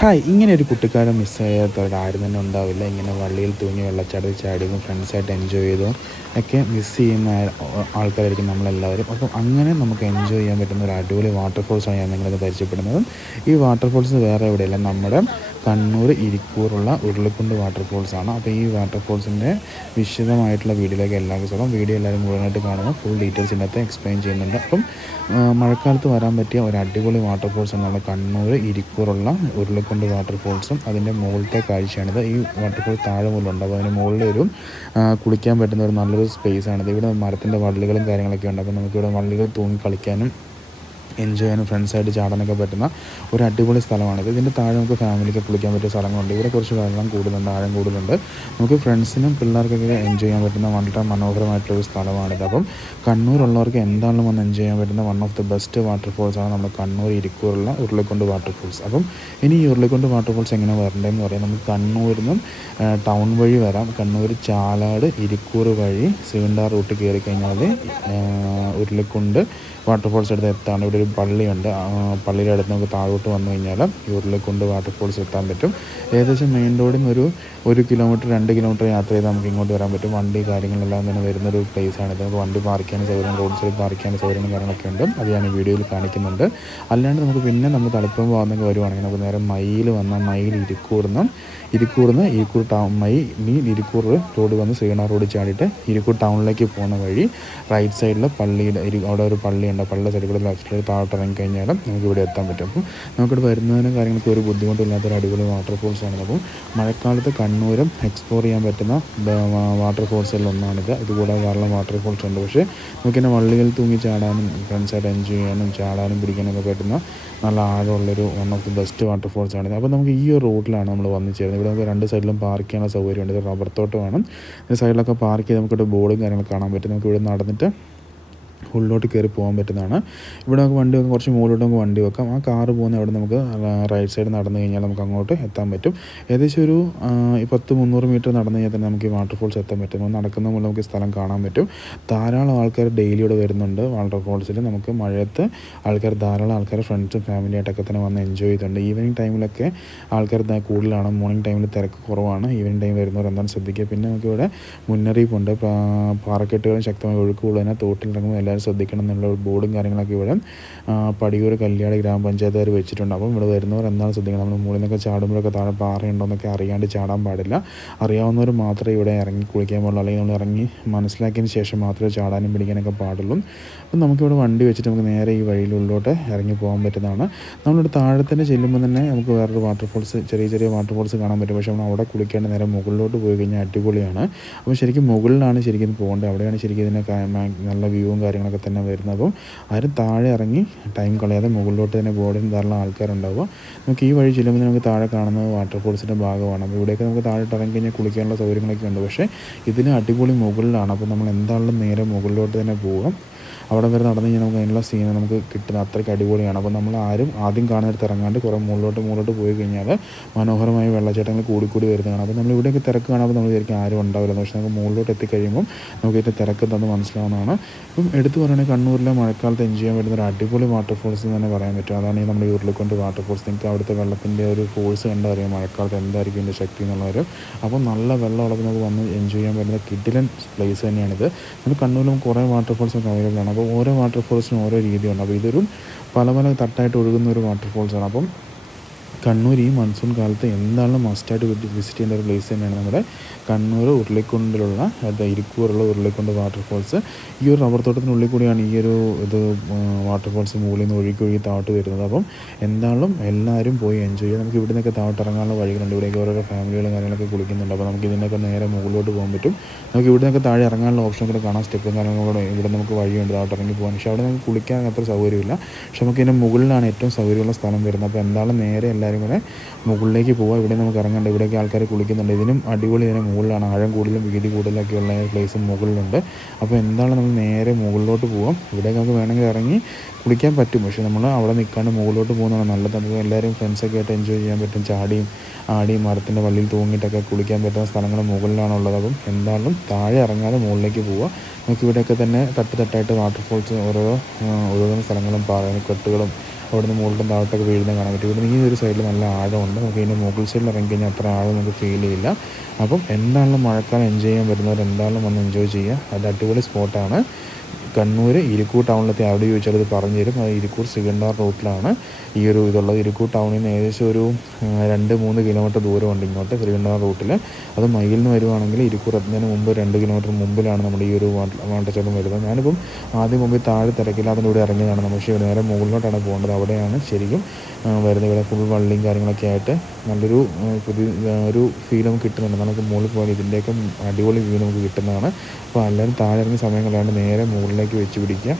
Hi, ഇങ്ങനെ ഒരു കുട്ടിക്കാലം മിസ്സാകാത്തവർ ആരും തന്നെ ഉണ്ടാവില്ല. ഇങ്ങനെ വള്ളിയിൽ തൂങ്ങി വെള്ളച്ചാട്ടത്തിൽ ചാടിയതും ഫ്രണ്ട്സായിട്ട് എൻജോയ് ചെയ്തതും ഒക്കെ മിസ് ചെയ്യുന്ന ആൾക്കാരായിരിക്കും നമ്മളെല്ലാവരും. അപ്പം അങ്ങനെ നമുക്ക് എൻജോയ് ചെയ്യാൻ പറ്റുന്ന ഒരു അടിപൊളി വാട്ടർഫോൾസാണ് ഞാൻ നിങ്ങളത് പരിചയപ്പെടുന്നതും. ഈ വാട്ടർഫോൾസ് വേറെ എവിടെയല്ല, നമ്മുടെ കണ്ണൂർ ഇരിക്കൂറുള്ള ഉരുളിക്കുണ്ട് വാട്ടർഫോൾസാണ്. അപ്പോൾ ഈ വാട്ടർഫോൾസിൻ്റെ വിശദമായിട്ടുള്ള വീഡിയോയിലേക്ക് എല്ലാവർക്കും സ്വാഗതം. വീഡിയോ എല്ലാവരും മുഴുവനായിട്ട് കാണുമ്പോൾ ഫുൾ ഡീറ്റെയിൽസ് ഇതിനകത്ത് എക്സ്പ്ലെയിൻ ചെയ്യുന്നുണ്ട്. അപ്പം മഴക്കാലത്ത് വരാൻ പറ്റിയ ഒരു അടിപൊളി വാട്ടർഫോൾസാണ് നമ്മുടെ കണ്ണൂർ ഇരിക്കൂറുള്ള ഉരുളിക്കുണ്ട് വാട്ടർഫോൾസും. അതിൻ്റെ മുകളിലത്തെ കാഴ്ചയാണിത്. ഈ വാട്ടർഫോൾ താഴെ മുതലുണ്ട്. അപ്പോൾ അതിന് മുകളിൽ ഒരു കുളിക്കാൻ പറ്റുന്ന ഒരു നല്ലൊരു സ്പേസാണിത്. ഇവിടെ മരത്തിൻ്റെ വള്ളികളും കാര്യങ്ങളൊക്കെ ഉണ്ട്. അപ്പോൾ നമുക്കിവിടെ വള്ളികൾ തൂങ്ങി കളിക്കാനും എൻജോയ് ചെയ്യാനും ഫ്രണ്ട്സായിട്ട് ചാടാനൊക്കെ പറ്റുന്ന ഒരു അടിപൊളി സ്ഥലമാണിത്. ഇതിൻ്റെ താഴെ നമുക്ക് ഫാമിലിക്ക് കുളിക്കാൻ പറ്റിയ സ്ഥലങ്ങളുണ്ട്. ഇവിടെ കുറച്ച് വെള്ളം കൂടുതലുണ്ട്, ആഴം കൂടുതലുണ്ട്. നമുക്ക് ഫ്രണ്ട്സിനും പിള്ളേർക്കൊക്കെ എൻജോയ് ചെയ്യാൻ പറ്റുന്ന വളരെ മനോഹരമായിട്ടുള്ളൊരു സ്ഥലമാണിത്. അപ്പം കണ്ണൂരുള്ളവർക്ക് എന്താണെങ്കിലും വന്ന് എൻജോയ് ചെയ്യാൻ പറ്റുന്ന വൺ ഓഫ് ദി ബെസ്റ്റ് വാട്ടർഫോൾസാണ് നമ്മുടെ കണ്ണൂർ ഇരിക്കൂറുള്ള ഉരുളിക്കുണ്ട് വാട്ടർഫോൾസ്. അപ്പം ഇനി ഈ ഉരുളിക്കുണ്ട് വാട്ടർഫോൾസ് എങ്ങനെ വരേണ്ടതെന്ന് പറയാം. നമുക്ക് കണ്ണൂരിൽ നിന്നും ടൗൺ വഴി വരാം. കണ്ണൂർ ചാലാട് ഇരിക്കൂർ വഴി സീണ്ടാർ റൂട്ട് കയറി കഴിഞ്ഞാൽ ഉരുളിക്കുണ്ട് വാട്ടർഫോൾസ് അടുത്ത് എത്താണ്. ഇവിടെ ഒരു പള്ളിയുണ്ട്. പള്ളിയുടെ അടുത്ത് നമുക്ക് താഴോട്ട് വന്നു കഴിഞ്ഞാൽ ഈ ഉരുളിക്കുണ്ട് വാട്ടർഫോൾസ് എത്താൻ പറ്റും. ഏകദേശം മെയിൻ റോഡിൽ നിന്ന് ഒരു കിലോമീറ്റർ 2 കിലോമീറ്റർ യാത്ര ചെയ്താൽ നമുക്ക് ഇങ്ങോട്ട് വരാൻ പറ്റും. വണ്ടി കാര്യങ്ങളെല്ലാം തന്നെ വരുന്നൊരു പ്ലേസാണിത്. നമുക്ക് വണ്ടി പാർക്ക് ചെയ്യാൻ സൗകര്യം, റോഡ് സൈഡ് പാർക്ക് ചെയ്യാൻ സൗകര്യങ്ങളും കാര്യങ്ങളൊക്കെ ഉണ്ട്. അത് ഞാൻ ഈ വീഡിയോയിൽ കാണിക്കുന്നുണ്ട്. അല്ലാണ്ട് നമുക്ക് പിന്നെ നമ്മൾ തളിപ്പറമ്പ് ഭാഗത്തേക്ക് വരുവാണെങ്കിൽ നമുക്ക് നേരെ മയിൽ വന്നാൽ മയിൽ ഇരിക്കൂർന്ന് ഇരിക്കൂർ ടൗൺ ഇരിക്കൂർ റോഡ് വന്ന് ശ്രീകണ്ഠ റോഡ് ചാടിയിട്ട് ഇരിക്കൂർ ടൗണിലേക്ക് പോകുന്ന വഴി റൈറ്റ് സൈഡിൽ പള്ളിയുടെ അവിടെ ഒരു പള്ളിയുണ്ട്. പള്ളിയുടെ സൈഡിൽ കൂടെ ലെഫ്റ്റിൽ താഴോട്ട് ഇറങ്ങി കഴിഞ്ഞാൽ നമുക്ക് ഇവിടെ എത്താൻ പറ്റും. അപ്പം നമുക്കിവിടെ വരുന്നതിനും കാര്യങ്ങൾക്ക് ഒരു ബുദ്ധിമുട്ടില്ലാത്തൊരു അടിപൊളി വാട്ടർഫോൾസാണ്. അപ്പം മഴക്കാലത്ത് കണ്ണൂരും എക്സ്പ്ലോർ ചെയ്യാൻ പറ്റുന്ന വാട്ടർഫോൾസുകളിൽ ഒന്നാണിത്. ഇതുകൂടാതെ ധാരാളം വാട്ടർഫോൾസ് ഉണ്ട്. പക്ഷേ നമുക്കിങ്ങനെ വള്ളികൾ തൂങ്ങി ചാടാനും ഫ്രണ്ട്സായിട്ട് എൻജോയ് ചെയ്യാനും ചാടാനും പിടിക്കാനൊക്കെ പറ്റുന്ന നല്ല ആഴമുള്ളൊരു വൺ ഓഫ് ദി ബെസ്റ്റ് വാട്ടർഫോൾസാണിത്. അപ്പോൾ നമുക്ക് ഈ ഒരു റോഡിലാണ് നമ്മൾ വന്നു ചേരുന്നത്. ഇവിടെ നമുക്ക് 2 സൈഡിലും പാർക്ക് ചെയ്യാനുള്ള സൗകര്യമുണ്ട്. ഇത് റബ്ബർ തോട്ടമാണ്. ഈ സൈഡിലൊക്കെ പാർക്ക് ചെയ്ത് നമുക്കിവിടെ ബോർഡും കാര്യങ്ങളൊക്കെ കാണാൻ പറ്റും. നമുക്ക് ഇവിടെ നടന്നിട്ട് ഉള്ളിലോട്ട് കയറി പോകാൻ പറ്റുന്നതാണ്. ഇവിടെ നമുക്ക് വണ്ടി വെക്കാം, കുറച്ച് മുകളിലോട്ട് നമുക്ക് വണ്ടി വെക്കാം. ആ കാറ് പോകുന്ന അവിടെ നമുക്ക് റൈറ്റ് സൈഡ് നടന്നു കഴിഞ്ഞാൽ നമുക്ക് അങ്ങോട്ട് എത്താൻ പറ്റും. ഏകദേശം ഒരു 10-300 മീറ്റർ നടന്നു കഴിഞ്ഞാൽ തന്നെ നമുക്ക് ഈ വാട്ടർഫോൾസ് എത്താൻ പറ്റും. നടക്കുന്ന മൂലം നമുക്ക് സ്ഥലം കാണാൻ പറ്റും. ധാരാളം ആൾക്കാർ ഡെയിലി ഇവിടെ വരുന്നുണ്ട് വാട്ടർഫോൾസിൽ. നമുക്ക് മഴയത്ത് ധാരാളം ആൾക്കാർ ഫ്രണ്ട്സും ഫാമിലിയായിട്ടൊക്കെ തന്നെ വന്ന് എൻജോയ് ചെയ്തിട്ടുണ്ട്. ഈവനിങ് ടൈമിലൊക്കെ ആൾക്കാർ കൂടുതലാണ്. മോർണിംഗ് ടൈമിൽ തിരക്ക് കുറവാണ്. ഈവനിങ് ടൈം വരുന്നവർ എന്താണ് ശ്രദ്ധിക്കുക. പിന്നെ നമുക്കിവിടെ മുന്നറിയിപ്പുണ്ട്. പാറക്കെട്ടുകളും ശക്തമായ ഒഴുക്കുള്ളതിനാൽ തോട്ടിലിറങ്ങുമ്പോൾ എല്ലാവരും ശ്രദ്ധിക്കണം എന്നുള്ള ബോർഡും കാര്യങ്ങളൊക്കെ ഇവിടെ പടിയൂർ കല്യാട് ഗ്രാമപഞ്ചായത്തുകാർ വെച്ചിട്ടുണ്ട്. അപ്പം ഇവിടെ വരുന്നവർ എന്താണ് ശ്രദ്ധിക്കണം. നമ്മൾ മുകളിൽ നിന്നൊക്കെ ചാടുമ്പോഴൊക്കെ താഴെ പാറയുണ്ടോ എന്നൊക്കെ അറിയാണ്ട് ചാടാൻ പാടില്ല. അറിയാവുന്നവർ മാത്രമേ ഇവിടെ ഇറങ്ങി കുളിക്കാൻ പാടുള്ളൂ. അല്ലെങ്കിൽ നമ്മൾ ഇറങ്ങി മനസ്സിലാക്കിയതിന് ശേഷം മാത്രമേ ചാടാനും പിടിക്കാനൊക്കെ പാടുള്ളൂ. അപ്പം നമുക്കിവിടെ വണ്ടി വെച്ചിട്ട് നമുക്ക് നേരെ ഈ വഴിയിലുള്ളിലോട്ട് ഇറങ്ങി പോകാൻ പറ്റുന്നതാണ്. നമ്മളിവിടെ താഴെ തന്നെ ചെല്ലുമ്പോൾ തന്നെ നമുക്ക് വേറൊരു വാട്ടർഫോൾസ്, ചെറിയ വാട്ടർഫോൾസ് കാണാൻ പറ്റും. പക്ഷേ നമ്മൾ അവിടെ കുളിക്കാണ്ട് നേരെ മുകളിലോട്ട് പോയി കഴിഞ്ഞാൽ അടിപൊളിയാണ്. അപ്പോൾ ശരിക്കും മുകളിലാണ് ശരിക്കും പോകേണ്ടത്. അവിടെയാണ് ശരിക്കും ഇതിനെ നല്ല വ്യൂവും കാര്യങ്ങളൊക്കെ തന്നെ വരുന്നത്. അപ്പം ആരും താഴെ ഇറങ്ങി ടൈം കളയാതെ മുകളിലോട്ട് തന്നെ ബോർഡിൽ ധാരാളം ആൾക്കാരുണ്ടാവുക. നമുക്ക് ഈ വഴി ചെല്ലുമ്പോൾ നമുക്ക് താഴെ കാണുന്നത് വാട്ടർഫോൾസിൻ്റെ ഭാഗമാണ്. അപ്പോൾ ഇവിടെയൊക്കെ നമുക്ക് താഴെ ഇറങ്ങി കഴിഞ്ഞാൽ കുളിക്കാനുള്ള സൗകര്യങ്ങളൊക്കെ ഉണ്ട്. പക്ഷേ ഇതിന് അടിപൊളി മുകളിലാണ്. അപ്പോൾ നമ്മൾ എന്താണെങ്കിലും നേരെ മുകളിലോട്ട് തന്നെ പോകാം. അവിടെ വരെ നടന്നു കഴിഞ്ഞാൽ നമുക്ക് അതിനുള്ള സീൻ നമുക്ക് കിട്ടുന്ന അത്രയ്ക്ക് അടിപൊളിയാണ്. അപ്പോൾ നമ്മൾ ആദ്യം കാണുന്നിടത്ത് ഇറങ്ങാണ്ട് കുറേ മുകളിലോട്ട് പോയി കഴിഞ്ഞാൽ മനോഹരമായ വെള്ളച്ചാട്ടങ്ങൾ കൂടി വരുന്നതാണ്. അപ്പോൾ നമ്മൾ ഇവിടെയൊക്കെ തിരക്ക് കാണുമ്പോൾ നമ്മൾ വിചാരിക്കും ആരും ഉണ്ടാവില്ല. പക്ഷേ നമുക്ക് മുകളിലോട്ട് എത്തിക്കഴിയുമ്പം നമുക്ക് ഏറ്റവും തിരക്ക് തന്ന് മനസ്സിലാവുന്നതാണ്. ഇപ്പം എടുത്തു പറയുകയാണെങ്കിൽ കണ്ണൂരിലെ മഴക്കാലത്ത് എൻജോയ് ചെയ്യാൻ പറ്റുന്ന ഒരു അടിപൊളി വാട്ടർഫോൾസ് എന്ന് തന്നെ പറയാൻ പറ്റും. അതാണ് ഈ നമ്മുടെ ഈ ഉരുളിക്കുണ്ട് വാട്ടർഫോൾസ്. നിങ്ങൾക്ക് അവിടുത്തെ വെള്ളത്തിൻ്റെ ഒരു ഫോഴ്സ് കണ്ടറിയാം മഴക്കാലത്ത് എന്തായിരിക്കും ഇതിൻ്റെ ശക്തി എന്നുള്ളവർ. അപ്പോൾ നല്ല വെള്ളമുള്ളപ്പോൾ നമുക്ക് വന്ന് എൻജോയ് ചെയ്യാൻ പറ്റുന്ന കിഡിലൻ പ്ലേസ് തന്നെയാണിത്. നമ്മൾ കണ്ണൂരിലും കുറേ വാട്ടർഫോൾസൊക്കെ അവൈലബിൾ ആണ്. അപ്പോൾ ഓരോ വാട്ടർഫോൾസിനും ഓരോ രീതിയുണ്ട്. അപ്പോൾ ഇതൊരു പല തട്ടായിട്ട് ഒഴുകുന്ന ഒരു വാട്ടർഫോൾസാണ്. അപ്പം കണ്ണൂർ ഈ മൺസൂൺ കാലത്ത് എന്താണെങ്കിലും മസ്റ്റായിട്ട് വിസിറ്റ് ചെയ്യേണ്ട ഒരു പ്ലേസ് തന്നെയാണ് നമ്മുടെ കണ്ണൂർ ഉരുളിക്കുണ്ടിലുള്ള ഇരിക്കൂറുള്ള ഉരുളിക്കുണ്ട് വാട്ടർഫോൾസ്. ഈ ഒരു റബ്ബർ തോട്ടത്തിനുള്ളിൽ കൂടിയാണ് ഈ ഒരു വാട്ടർഫോൾസ് മുകളിൽ നിന്ന് ഒഴുകി താഴോട്ട് വരുന്നത്. അപ്പം എന്താണെങ്കിലും എല്ലാവരും പോയി എൻജോയ് ചെയ്യുക. നമുക്ക് ഇവിടെ നിന്നൊക്കെ താഴോട്ട് ഇറങ്ങാനുള്ള വഴികളുണ്ട്. ഇവിടേക്ക് ഓരോരോ ഫാമിലികളും കാര്യങ്ങളൊക്കെ കുളിക്കുന്നുണ്ട്. അപ്പോൾ നമുക്ക് ഇതിനൊക്കെ നേരെ മുകളിലോട്ട് പോകാൻ പറ്റും. നമുക്ക് ഇവിടെ നിന്നൊക്കെ താഴെ ഇറങ്ങാനുള്ള ഓപ്ഷൻ കൂടെ കാണാം. സ്റ്റെപ്പും കാര്യങ്ങളൂടെ ഇവിടെ നമുക്ക് വഴിയുണ്ട് താഴോട്ട് ഇറങ്ങി പോകാൻ. പക്ഷേ അവിടെ നമുക്ക് കുളിക്കാൻ അത്ര സൗകര്യമില്ല. പക്ഷേ നമുക്ക് ഇതിൻ്റെ മുകളിലാണ് ഏറ്റവും സൗകര്യമുള്ള സ്ഥലം വരുന്നത്. അപ്പോൾ എന്തായാലും നേരെ എല്ലാവരും കൂടെ മുകളിലേക്ക് പോകാം. ഇവിടെ നമുക്ക് ഇറങ്ങേണ്ട. ഇവിടേക്ക് ആൾക്കാർ കുളിക്കുന്നുണ്ട്. ഇതിനും അടിപൊളി ഇതിന് മുകളിലാണ്. ആഴം കൂടുതലും വീതി കൂടുതലൊക്കെയുള്ള പ്ലേസ് മുകളിലുണ്ട്. അപ്പോൾ എന്താണ് നമ്മൾ നേരെ മുകളിലോട്ട് പോകാം. ഇവിടേക്ക് നമുക്ക് വേണമെങ്കിൽ ഇറങ്ങി കുളിക്കാൻ പറ്റും. പക്ഷേ നമ്മൾ അവിടെ നിൽക്കാണ്ട് മുകളിലോട്ട് പോകുന്നതാണ് നല്ലത്. നമുക്ക് എല്ലാവരും ഫ്രണ്ട്സൊക്കെ ആയിട്ട് എൻജോയ് ചെയ്യാൻ പറ്റും. ആടിയും മരത്തിൻ്റെ വള്ളിയിൽ തൂങ്ങിയിട്ടൊക്കെ കുളിക്കാൻ പറ്റുന്ന സ്ഥലങ്ങൾ മുകളിലാണുള്ളത്. അപ്പം എന്തായാലും താഴെ ഇറങ്ങാതെ മുകളിലേക്ക് പോവുക. നമുക്ക് ഇവിടെയൊക്കെ തന്നെ തട്ടായിട്ട് വാട്ടർഫോൾസ് ഓരോ ഒഴുകുന്ന സ്ഥലങ്ങളും പാറക്കെട്ടുകളും അവിടുന്ന് മുകളിലും താഴോട്ടൊക്കെ വീഴുന്നത് കാണാൻ പറ്റും. ഇവിടുന്ന് ഈ ഒരു സൈഡിൽ നല്ല ആഴമുണ്ട്. നമുക്ക് ഇതിൻ്റെ മുകൾ സൈഡിൽ ഇറങ്ങി കഴിഞ്ഞാൽ അത്ര ആഴം നമുക്ക് ഫീൽ ചെയ്യില്ല. അപ്പം എന്തായാലും മഴക്കാലം എൻജോയ് ചെയ്യാൻ പറ്റുന്നവർ എന്തായാലും വന്ന് എൻജോയ് ചെയ്യുക. അത് അടിപൊളി സ്പോട്ടാണ്. കണ്ണൂർ ഇരിക്കൂർ ടൗണിലെത്തി അവിടെ ചോദിച്ചാൽ അത് പറഞ്ഞു തരും. അത് ഇരിക്കൂർ സിഗണ്ടാർ റൂട്ടിലാണ് ഈ ഒരു ഇതുള്ളത്. ഇരിക്കൂർ ടൗണിൽ നിന്ന് ഏകദേശം ഒരു 2-3 കിലോമീറ്റർ ദൂരമുണ്ട് ഇങ്ങോട്ട് ശ്രീകണ്ഠാർ റൂട്ടിൽ. അത് മയിൽ നിന്ന് വരുവാണെങ്കിൽ ഇരിക്കൂർ എത്തുന്നതിന് മുമ്പ് 2 കിലോമീറ്റർ മുമ്പിലാണ് നമ്മുടെ ഈ ഒരു വാട്ടച്ചാട്ടം വരുന്നത്. ഞാനിപ്പം ആദ്യം മുമ്പിൽ താഴെ തിരക്കില്ലാതെ ഇവിടെ ഇറങ്ങിയതാണ്. നമ്മൾ പക്ഷേ നേരെ മുകളിലോട്ടാണ് പോകേണ്ടത്. അവിടെയാണ് ശരിക്കും വരുന്നത്. ഇവിടെ ഫുൾ വള്ളിയും കാര്യങ്ങളൊക്കെ ആയിട്ട് നല്ലൊരു ഒരു ഫീൽ നമുക്ക് കിട്ടുന്നുണ്ട്. നമുക്ക് മുകളിൽ പോയാൽ ഇതിൻ്റെയൊക്കെ അടിപൊളി വ്യൂ നമുക്ക് കിട്ടുന്നതാണ്. അപ്പോൾ എല്ലാവരും താഴെ ഇറങ്ങിയ സമയം കളയാണ്ട് നേരെ മുകളിലേക്ക് വെച്ച് പിടിക്കുക.